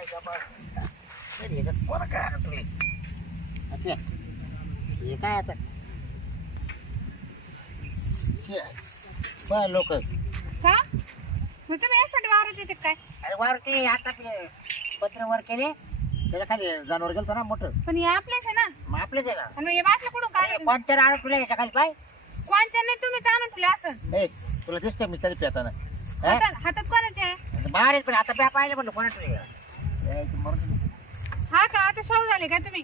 काय बाबा तरी याच्यात कोणा काय आणत तुले अच्छा हे काय आता बरं लोक का मग तुम्ही यासाठी वावरत येते काय? अरे वावर ते आता पत्र वर केले त्याच्या खाली जनावर गेलतो ना मोठं पण हे आपलेच आहे ना. मग आपलेच आहे ना आणि हे बाटलं कुठून काढलं? पंचर आणून तुला याच्या खाली पाय कोणच्या नाही तुम्ही जाणून ठेवले असं. ए तुला दिसतं मी तरी पेताना हातात कोणाचे आहे? बाहेर पण आता प्या पाहिजे म्हणलं कोणा तुला हा का आता शव झाले का तुम्ही?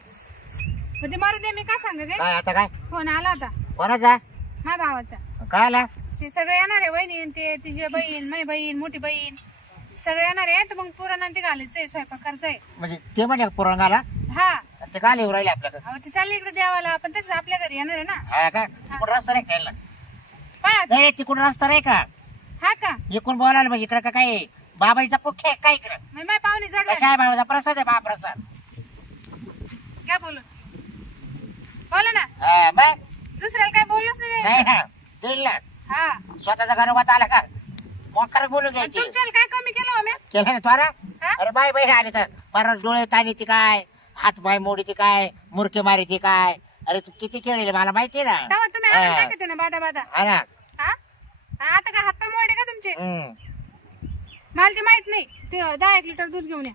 म्हणजे मारू दे मी काय सांगते काय आता काय फोन आला होता कोणाचा माझ्या भावाचा. काय आला ते सगळे येणार आहे वहिनी ते तिची बहीण माझी बहीण मोठी बहीण सगळे येणार आहे. तर मग पुरण ते घालायचंय स्वयंपाक करायचंय. म्हणजे ते म्हणजे पुरंगाला हा ते काय येऊ राहिले आपल्याकडे अहो ते चालले इकडे देवाला पण तसंच आपल्या घरी येणार आहे ना. हा का तिकडून रस्ता नाही खेळला पाय नाही तिकडून रस्ता नाही का हा का इकडून बोलायला म्हणजे इकडे का काय बाबाईचा पुख्या आहे काय इकडं माझी पाहुणे जड कशा आहे बाबाचा प्रसाद आहे महाप्रसाद काय बोलू बोला ना. हा मग दुसऱ्याला काय बोललोच नाही. नाही हा देईल ना हा स्वतःचा घरोबात आला का मोकर बोलू पण घ्यायची तुमच्याला काय कमी केलं हो मी? केलं ना त्वारा हा? अरे बाय बाई आले तर परत डोळे ताणी ती काय हात पाय मोडी ती काय मुरके मारी ती काय अरे तू किती खेळले मला माहितीये ना तेव्हा तुम्ही हा. आणून टाकते ना बादा बादा. हा ना हा आता काय हातपाय मोडे का तुमचे? हम्म. मला ते माहित नाही. ते 10 लिटर दूध घेऊन या.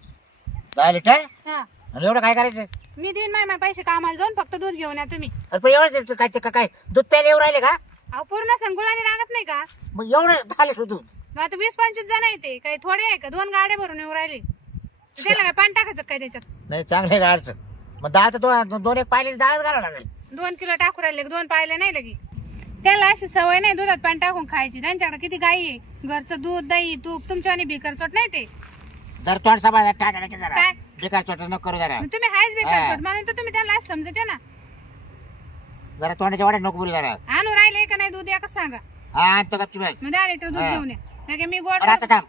10 लिटर हा आणि एवढं काय करायचं मी देईन माझे पैसे कामाला जाऊन फक्त दूध घेऊन या तुम्ही. अरे पण एवढं काय ते काय दूध प्यायला येऊ राहिले का अहो पूर्ण संगुळाने रागत नाही का? मग एवढं झाले दूध मग आता 20-25 जण येते काही थोडे आहे का? 2 गाड्या भरून येऊ राहिले. त्याला काय पाणी टाकायचं काय त्याच्यात? नाही चांगले गाडचं मग डाळ तर दोन एक पाहिले डाळच घालावं लागेल 2 किलो टाकू राहिले 2 पाहिले नाही लगी. त्याला अशी सवय नाही दुधात पाणी टाकून खायची. त्यांच्याकडे किती गाई आहे घरचं दूध दही तूप तुमच्या आणि भिकर चोट नाही ते. जर तोंड समाजात टाका जरा काय? बेकार चोट नको करू जरा मग तुम्ही हायच बेकार हा. चोट म्हणून तर तुम्ही त्याला असं समजते ना. जरा तोंडाच्या वाड्यात नको बोलू जरा आणू राहिले का नाही दूध एकच सांगा. हा आणतो गपची बस मग 10 लिटर दूध हा. घेऊन या. नाही का मी गोड आता थांब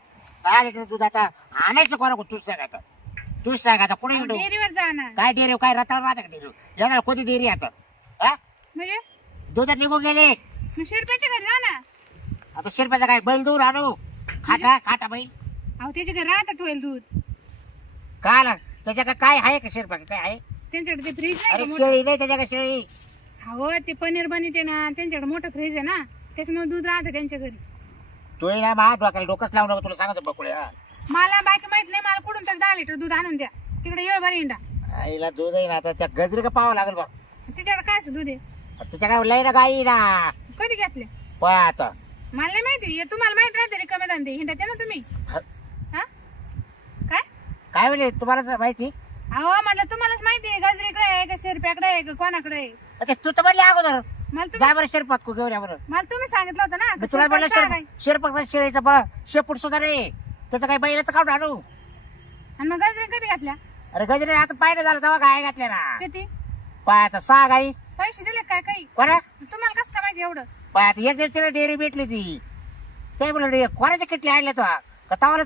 10 लिटर दूध आता आणायचं कोणा तूच सांग आता तूच सांग आता कुठे येऊ डेअरीवर जाणार काय डेअरी काय रताळ राहतं का डेअरी येणार कोणती डेअरी आता हा म्हणजे दुधात निघून गेले मग शिरप्याच्या घरी जा ना. आता शिरप्याचा काय बैल दूर आणू खाटा खाटा बैल अहो त्याच्या घरी राहतं ठेवेल दूध. काय आला त्याच्या काय आहे का शिरप्याचं काय आहे त्यांच्याकडे ते फ्रीज नाही अरे का मोठं? शेळी नाही त्याच्या शेळी हो ते पनीर बनते ना त्यांच्याकडे मोठं फ्रीज आहे ना त्याच्यामुळे दूध राहतं त्यांच्या घरी. तो ना मा डोक्याला डोकंच लावू नको तुला सांगतो बकुळे हा मला बाकी माहित नाही. मला कुठून तर 10 लिटर दूध आणून द्या. तिकडे येळ बरी इंडा आईला दूध आहे ना आता त्या गजरी का पाहावं लागेल बा तिच्याकडे काय दूध आहे? त्याच्या काय लय ना गाई ना कधी घेतले? पहा आता मला नाही माहिती. हे तुम्हाला माहित राहते रे कमी धंदे हिंडते ना तुम्ही. ह- हा काय काय म्हणले तुम्हाला माहिती अहो म्हटलं तुम्हालाच माहिती आहे गजरीकडे आहे का शिरप्याकडे आहे का कोणाकडे आहे? आता तू तर म्हणले अगोदर मला जा तुम्ही बरं शिरपात को घेऊन या बरं मला तुम्ही सांगितलं होतं ना मी का तुला म्हणलं शिरपात काय? शिरपकचा शेळीचा बा शेपूट सुद्धा नाही त्याचं काही बैलाचं काढून आणू आणि मग गजरी कधी घातल्या? अरे गजरे आता पाहिलं झालं तेव्हा गाय घातल्या ना किती पाय आता 6 गाई पैसे दिले काय काही? कोणा तुम्हाला कसं काय माहिती एवढं? पाय आता एक तिला डेअरी भेटली ती ते म्हणलं कोणाच्या किटल्या आणल्या तो का तवाला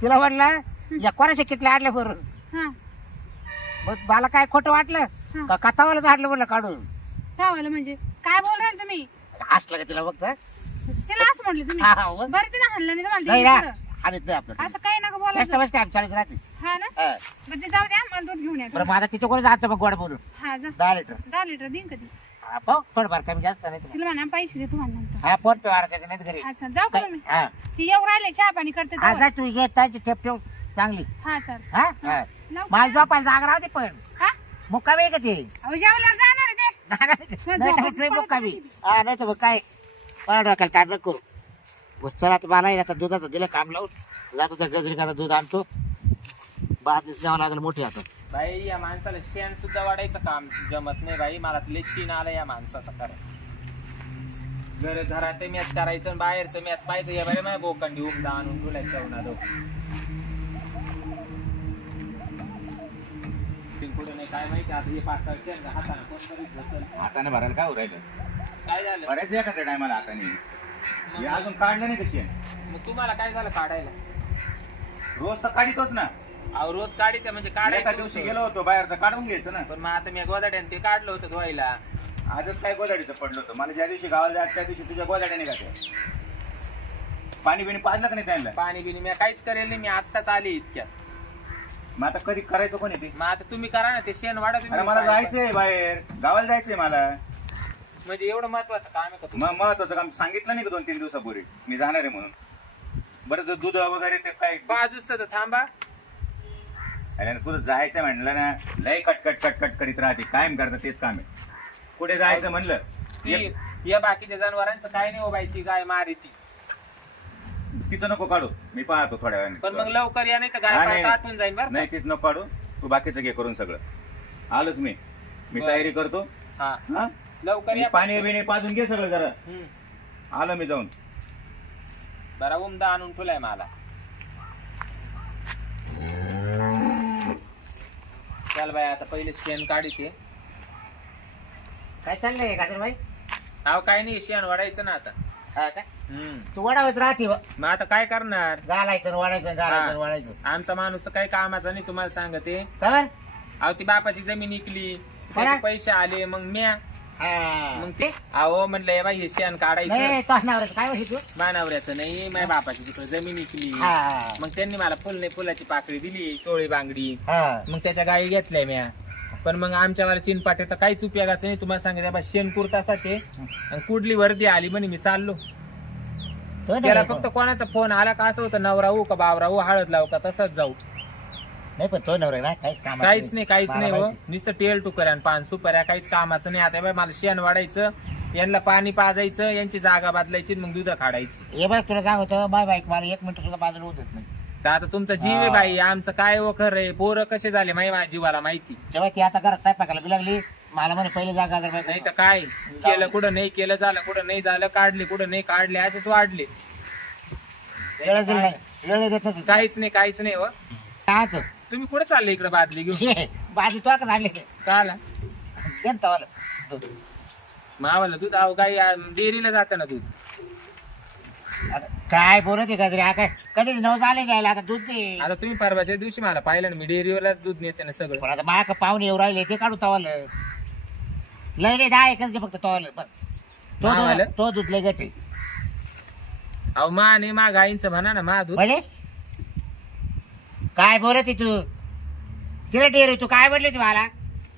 तिला म्हणलं या कोणाच्या किटल्या आणल्या बरं हा मग मला काय खोटं वाटलं का कथावाला आणलं म्हणलं काढून काय म्हणजे काय बोल राहिले तुम्ही? असलं का तिला फक्त तिला असं म्हटलं तुम्ही? हा, हो. बरं तिला हाणलं नाही तुम्हाला नाही दिली ना पुढं. आणत नाही आपलं असं काही नका बोलायचं. जास्त बस काय चाळीस राहते हा ना हा. बरं ते जाऊ द्या मला दूध घेऊन या. बरं माझा तिथे कोणी जातो मग गोड बोलून हा जा 10 लिटर 10 लिटर देईन कधी. पाहू थोडंफार कमी जास्त नाही तुम्हाला. तिला म्हणा पैसे दे तुम्हाला नंतर. हा फोन पे वारा त्याच्या नाही घरी अच्छा जाऊ का तुम्ही? हा ती येऊ राहिले चहा पाणी करते हा तेव्हा. जा तू घे त्याची ठेप ठेव चांगली हा सर हा हा लवकर माझ या. झोपायला जागा राहते पण हा मुक्कामी आहे का ते अहो जेवल्यावर जाणार आहे ते. नाही तर मग मुक्कामी हा नाही तर मग काय मला डोक्याला ताट नको करू बस चला आता मला आता दुधाचं दिलं काम लावून जातो त्या गजरिकाचं दूध आणतो बाजूच द्यावं लागेल मोठी आता बाई या माणसाला शेण सुद्धा वाढायचं काम जमत नाही बाई. मला लय शीन आलं या माणसाचं खरं. घर घरात मॅच करायचं आणि बाहेरचं मॅच पाहायचं या बाई माझ्या बोकंडी उमदा आणून तुलायचं दो कुठे नाही काय माहिती आता हे पातळ शेण हाताने कोण करीत बसल. हाताने भरायला काय उरायलं काय झालं भरायचं एखाद्या टायमाला हाताने हे अजून काढलं नाही कशी मग तुम्हाला काय झालं काढायला? रोज तर काढितोच ना अहो रोज काढीत म्हणजे एका काढायचं दिवशी होतं. गेलो होतो बाहेर तर काढून घ्यायचं ना पण मग आता मी गोदाड्याने ते काढलं होतं धुवायला. आजच काय गोदाडीचं पडलं होतं मला ज्या दिवशी गावाला जायचं त्या दिवशी तुझ्या गोदाड्या निघाल्या पाणी बिणी पाजलं का नाही त्यांना पाणी बिणी मी काहीच करेल नाही. मी आत्ताच आले इतक्यात. मग आता कधी करायचं कोणी ते? मग आता तुम्ही करा ना ते शेण वाढा अरे तुम्ही. मला जायचंय बाहेर, गावाला जायचंय मला. म्हणजे एवढं महत्वाचं काम आहे का तुम्ही? मग महत्वाचं काम सांगितलं नाही का 2-3 दिवसापूर्वी मी जाणार आहे म्हणून. बरं तर दूध वगैरे ते काय बाजूच तर थांबा. अरे तुझं जायचं म्हणलं ना, लय कटकट करीत राहते. कायम करता तेच काम आहे. कुठे जायचं म्हणलं ती या बाकीच्या जनावरांचं काय नाही हो बाई, ती गाय मारी ती. तिचं नको काढू, मी पाहतो थोड्या पण मग वेळाने. लवकर या, नाही तर हा, गाय नाही. परत आटून जाईल बरं नाही तीच नको काढू, तू बाकीचं घे करून सगळं. आलोच मी बरं. तयारी करतो. हा हा लवकर या. पाणी बिणी पाजून घे सगळं जरा. हम्म. आलो मी जाऊन. बरा उमदा आणून ठेवलाय मला. चल बाई आता पहिले शेण काढते. काय चाललंय गाजर भाई? अहो काय नाही, शेण वाढायचं ना आता. हा का? हम्म. तू वडावत राहते व. मग आता काय करणार? घालायचं वाढायचं घालायचं वाढायचं. आमचा माणूस तर काही कामाचा नाही, तुम्हाला सांगते. काय? अहो ती बापाची जमीन विकली, त्याचे पैसे आले, मग म्या हा. मग ते अहो म्हणलं हे बाई हे शेण काढायचं. नाही तो असणार काय म्हणते तू? मानावऱ्याचं नाही, माझ्या बापाची तिकडे जमीन विकली. हा. मग त्यांनी मला फुलाची पाकळी दिली, चोळी बांगडी. हा. मग त्याच्या गायी घेतल्या म्या. पण मग आमच्यावर चिनपाटे तर काहीच उपयोगाचं नाही. तुम्हाला सांगितलं बा शेण कुर्तासाठी आणि कुठली वर्दी आली म्हणे मी चाललो. तो नाही त्याला येतो. फक्त कोणाचा फोन आला का असं होतं, नवराहू का बावराहू, हळद लावू का, तसंच जाऊ. नाही पण तो नवरा ना काहीच काम काहीच नाही हो. नुसतं टेल टुकऱ्या आणि पान सुपाऱ्या, काहीच कामाचं नाही. आता बाई मला शेण वाढायचं, यांना पाणी पाजायचं, यांची जागा बदलायची, मग दूध काढायची. हे बघ तुला सांगतो बाय बाईक मला 1 मिनिट सुद्धा बाजूला होत नाही. तर आता तुमचा जीव आहे बाई, आमचं काय वखर आहे. पोरं कसे झाले माझ्या जीवाला माहिती. तेव्हा ती आता घरात स्वयंपाकाला बी लागली. मला म्हणे पहिले जा गाजर बाई. नाही तर काय केलं कुठं नाही केलं, झालं कुठं नाही झालं, काढले कुठं नाही काढले, असेच वाढले. वेळ दिली नाही. वेळ देत नसेल. काहीच नाही हो. काच तुम्ही कुठे चालले इकडे बादली घेऊन? बाजू तो का आणले का आला मावाला दूध? अहो काही डेअरीला जातं ना दूध. काय बोलत आहे गजरे? हा काय कधी नऊ झाले घ्यायला आता दूध दे. आता तुम्ही परवाच्या दिवशी मला पाहिलं ना, मी डेअरीवरला दूध नेते ना सगळं. पण आता माक पाहुणे येऊ राहिले ते काढू तवाल. लय नाही 10 एकच घे फक्त तवाल. मावाला? तो दूध लय गटे अहो मा नाही, मा गाईंचं म्हणा ना, मा दूध. म्हणजे काय बोलत आहे तू? तिला डेअरी तू काय म्हणले तुम्हाला?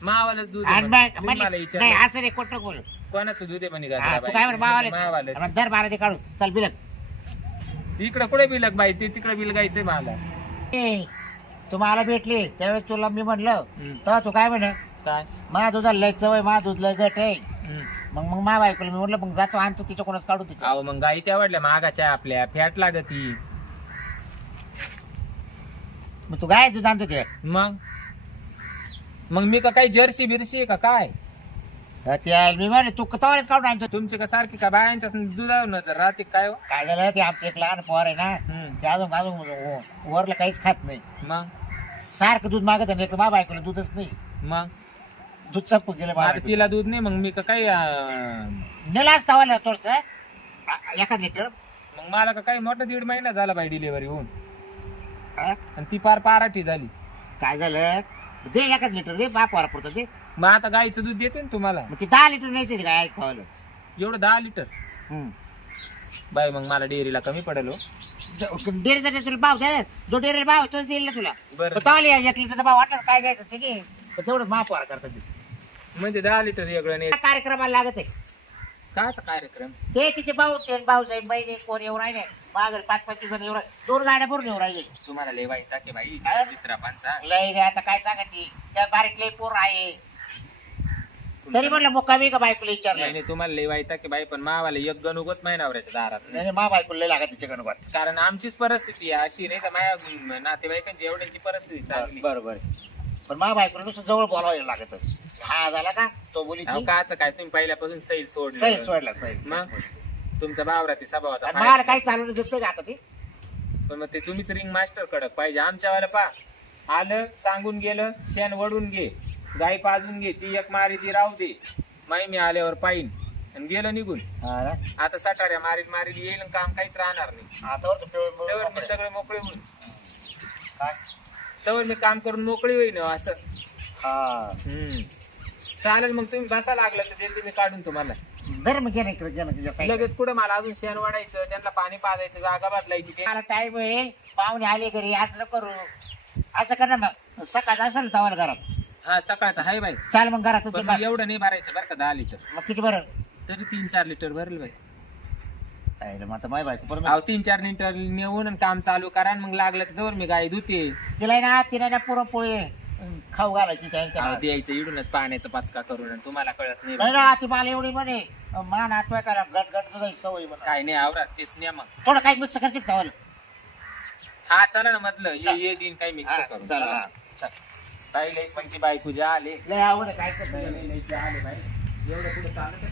मावालाच दूध आणि आहे मग म्हणे. तुम्ही मला नाही विचारलं असं रे कोट बोल. कोणाचं दूध आहे म्हणे हा, तू काय म्हण मावाले मावालाच. दर बारा ते काढू चल बिलक. इकडे कुठे बिलक बाई, ते तिकडे बिल गायचंय मला. तू मला भेटली त्यावेळेस तुला मी म्हणलं तेव्हा तू काय म्हणे? काय? मा दुधाला लय चवय, मा दूध लय गट आहे. हम्म. मग मा बायकोला मी म्हटलं मग जातो आणतो तिच्या कोणाच काढू तिच्या. अहो मग गाई त्या वाढल्या मागाच्या, आपल्या फॅट लागती. मग तू काय दूध आणतो ते? मग मी का काही जर्सी बिरशी आहे का काय? मी म्हणे तू तवाच काढून आणतो. तुमची का सारखी का बायांच्या दुधावर नजर राहते काय हो? काय झालं ते आमचं एक लहान पोर आहे ना, हम्म. ते अजून वरला काहीच खात नाही. मग सारखं दूध मागत आहे. मा बायकोला दूधच नाही. मग दूध संपून गेलं. आता तिला दूध नाही, मग मी का काही नेलाच तवाला थोडस 1 लिटर. मग मला का काही मोठा 1.5 महिना झाला बाई डिलिव्हरी होऊन, हा? आणि ती पार पाराठी झाली. काय झालं दे 1 लिटर दे बाप वारा पुरतं दे. मग आता गाईचं दूध देते ना तुम्हाला. मग ती 10 लिटर न्यायचं काय तवाला. एवढं 10 लिटर बाई, मग मला डेअरीला कमी पडेल हो. डेअरीचा तुला भाव द्या. जो डेअरीला भाव तोच देईल ना तुला. बरं. तवाला 1 लिटरचा भाव वाटला काय घ्यायचं ते घे. पण तेवढं माप वारा करतात ते. म्हणजे 10 लिटर वेगळं नाही. कार्यक्रमाला लागत आहे काचा कार्यक्रम? ते तिचे भाऊ ते भाऊ जाईल बहिणी कोण येऊ राहिले. मागे 5-5 जण येऊ राहिले. 2 गाड्या भरून येऊ राहिले. तुम्हाला लय वाईट टाके बाई काय? चित्रापांचा. लय रे आता काय सांगायची त्या बारीक लय पोर आहे. तरी म्हणलं मुक्कामी का बायकोला विचारलं. नाही तुम्हाला लय वाईट टाके बाई, पण मावाला एक गणुगत महिनावऱ्याच्या दारात नाही. नाही मा बायकोला लय लागत तिच्या गणवात. कारण आमचीच परिस्थिती आहे अशी, नाही तर माझ्या नातेवाईकांची एवढ्याची परिस्थिती चांगली. बरोबर. पण मा बायकोला नुसतं जवळ बोलावं लागत. हा झाला का तो बोली अहो, काचं काय तुम्ही पहिल्यापासून सैल सोडलं. सैल सोडला सैल. मग तुमचा बावराती स्वभावाचा आणि फायदा. मला काही चालवलं देतं का आता ते? पण मग ते तुम्हीच रिंग मास्टर कडक पाहिजे. आमच्यावाला पा आलं सांगून गेलं, शेण वडून घे, गाई पाजून घे, ती एक मारी ती राहू दे, माई मी आल्यावर पाहिन, आणि गेलं निघून. हा ना? आता सटाऱ्या मारील येईल आणि काम काहीच राहणार नाही. आता वर पिवळं त्यावर मी सगळे मोकळे होईल. काय? त्यावर मी काम करून मोकळी होईन असं. हा. चालेल मग तुम्ही बसा लागलं तर देते मी काढून तुम्हाला. दर मग घे इकडे घे ना. लगेच कुठं मला अजून शेण वाढायचं, त्यांना पाणी पाजायचं, जागा बदलायची. ते मला टाइम आहे. पाहुणे आले घरी आज नको करू. असं कर ना मग सकाळ असेल ना तवाला घरात हा सकाळचा हाय बाई. चाल मग घरात पण मग एवढं नाही भरायचं बरं का 10 लिटर. मग किती बरं तरी 3-4 लिटर भरेल बाई. मग आता माय बायको बरं अहो 3-4 लिटर नेऊन आणि काम चालू करा आणि मग लागलं तर मी गाय धुते. तिला ना पुरणपोळी खाऊ घालायची अहो, द्यायचं इडूनच पाण्याचा पाचका करून आणि तुम्हाला कळत नाही नाही बाई. ना ती मला एवढी म्हणे मान हातवाय करा गट गट तुझा सवय म्हणा काय नाही आवरात तेच न्या मग. थोडं काही मिक्स करते का तवाला हा चला ना मधलं ये दिन काही मिक्स करून चला चला. हा, चल. ताई लई पण ती बाई तुझ्या आले लय आवड आहे काय करतो लई लई लई आले बाई एवढं पुढे चालत